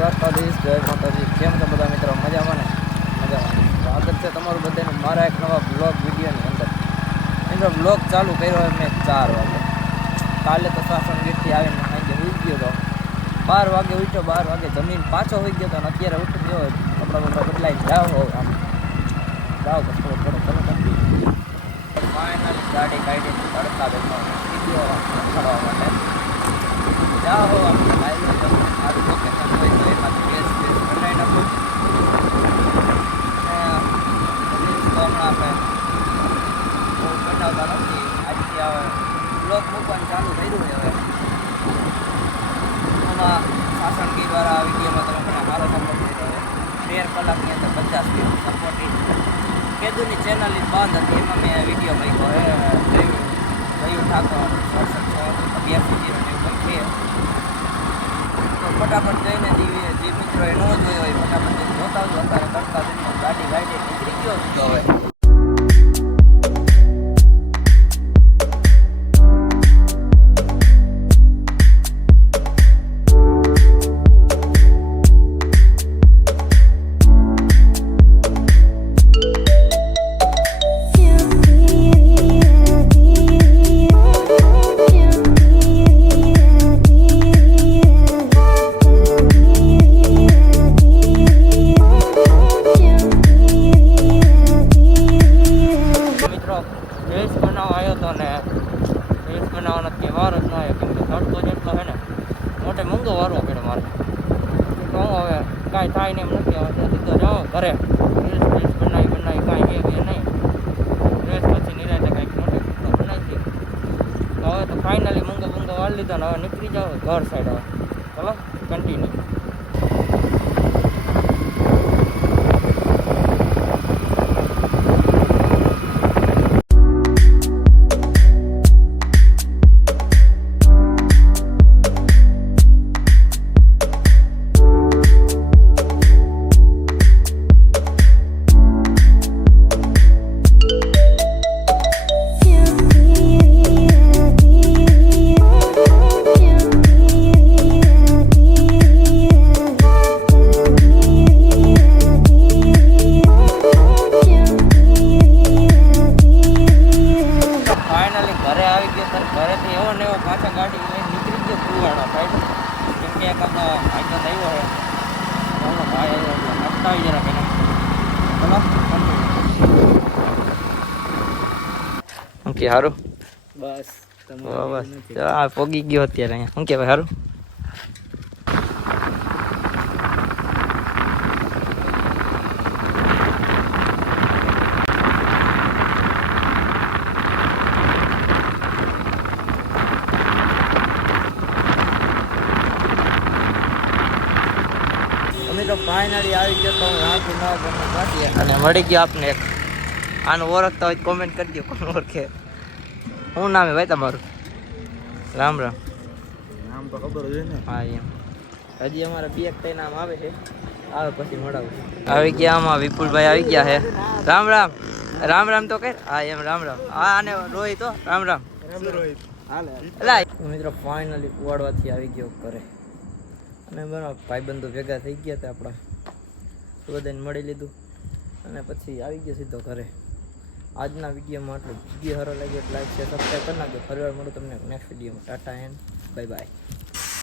દ્વારકાધીશ, જય માતાજી. કેમ છો બધા મિત્રો? મજામાં ને? મજામાં. સ્વાગત છે તમારું બધાનું મારા એક નવા બ્લોગ વિડીયોની અંદર. મિત્રો બ્લોગ ચાલુ કર્યો હોય મેં 4 વાગે. કાલે તો સાસણ ગીરથી આવીને સાંજે ઉઠી ગયો હતો. 12 વાગે ઉઠ્યો, 12 વાગે જમીન પાછો હોઈ ગયો હતો અને અત્યારે ઉઠી ગયો હોય કપડા બપડા બદલાઈને જાઓ હોવ આમ જાઓ બસ થોડો તમે ફાઇનલી ગાડી કાઢી તડકા બેઠા વિડીયો કરવા માટે જાઓ હો આપણે હાઈવે પર સારું લોકેશન હોય તો એમાંથી ગેસ બનાવી નાખો. તો હમણાં આપણે બહુ બનાવતા નથી. આજથી હવે બ્લોક મૂકવાનું ચાલુ કર્યું છે. હવે આમાં સાસણગીરવાળા આ વિડીયોમાં તમે મને સારો સપોર્ટ કર્યો છે. 13 કલાકની અંદર 50 મિનિટ સપોર્ટિંગ કેદુની ચેનલ બંધ હતી એમાં મેં વિડીયો મૂક્યો છે. ગયું ઠાકોર 6782 એવું કંઈક છે. તો ફટાફટ જઈને જે મિત્રોએ ન જોયો હોય ફટાફટ જઈને જોતા આવજો. અત્યારે તડકા જઈને ગાડી નીકળી ગયો તો હવે રેસ બનાવવા આવ્યો હતો ને રેસ બનાવવાનો કંઈ વાર જ ન આવ્યો કેમ કે તડકો જેટલો છે ને મોટે મૂંગો વારવો પડે મારે. તો હું હવે કાંઈ થાય ને એમ નથી. હવે સીધો જાઓ ઘરે રેસ બનાવી કાંઈ કે નહીં. રેસ પછી નિરાતે કાંઈક મોટે બનાવી દઈએ. તો હવે તો ફાઇનલી મૂંગો વાળી લીધો ને હવે નીકળી જાઓ ઘર સાઈડ. હવે ચલો કન્ટિન્યુ. ઘરેથી એવો ને એવો પાછા ગાડી લઈને નીકળી ગયો ફૂલવાળા સાઈડ. કેમ કે એક આપણો ભાઈનો આવ્યો છે એનો ભાઈ આવ્યો એટલે અટકાવી જરા કે ચલો શું કે સારું બસ ચલો આ પોગી ગયો અત્યારે અહીંયા. શું કે ભાઈ સારું તો ફાઇનલી આવી ગયો તો રાતથી 9 વાગે અને મળી ગયો આપને એક. આનું ઓળખતા હોય કોમેન્ટ કરજો કોણ ઓળખે. શું નામ છે ભાઈ તમારું? રામ રામ. નામ તો ખબર હોય ને. હા એમ હજી અમારા 2-3 નામ આવે છે. આવે પછી મળાવું. આવી ગયા આમાં વિપુલભાઈ આવી ગયા છે. રામ રામ. રામ રામ તો કઈ. હા એમ રામ રામ. હા આને રોહિત તો રામ રામ. મિત્રો ફાઇનલી કુવાડવાથી આવી ગયો ઘરે અને બરાબર ભાઈબંધો ભેગા થઈ ગયા હતા આપણા. બધાને મળી લીધું અને પછી આવી ગયો સીધો ઘરે. આજના વિડીયોમાં આટલું. વિડીયો સારો લાગ્યો એટલે લાઈક શેર સબસ્ક્રાઈબ કરી નાખજો. ફરીવાર મળું તમને નેક્સ્ટ વિડીયોમાં. Tata and bye bye.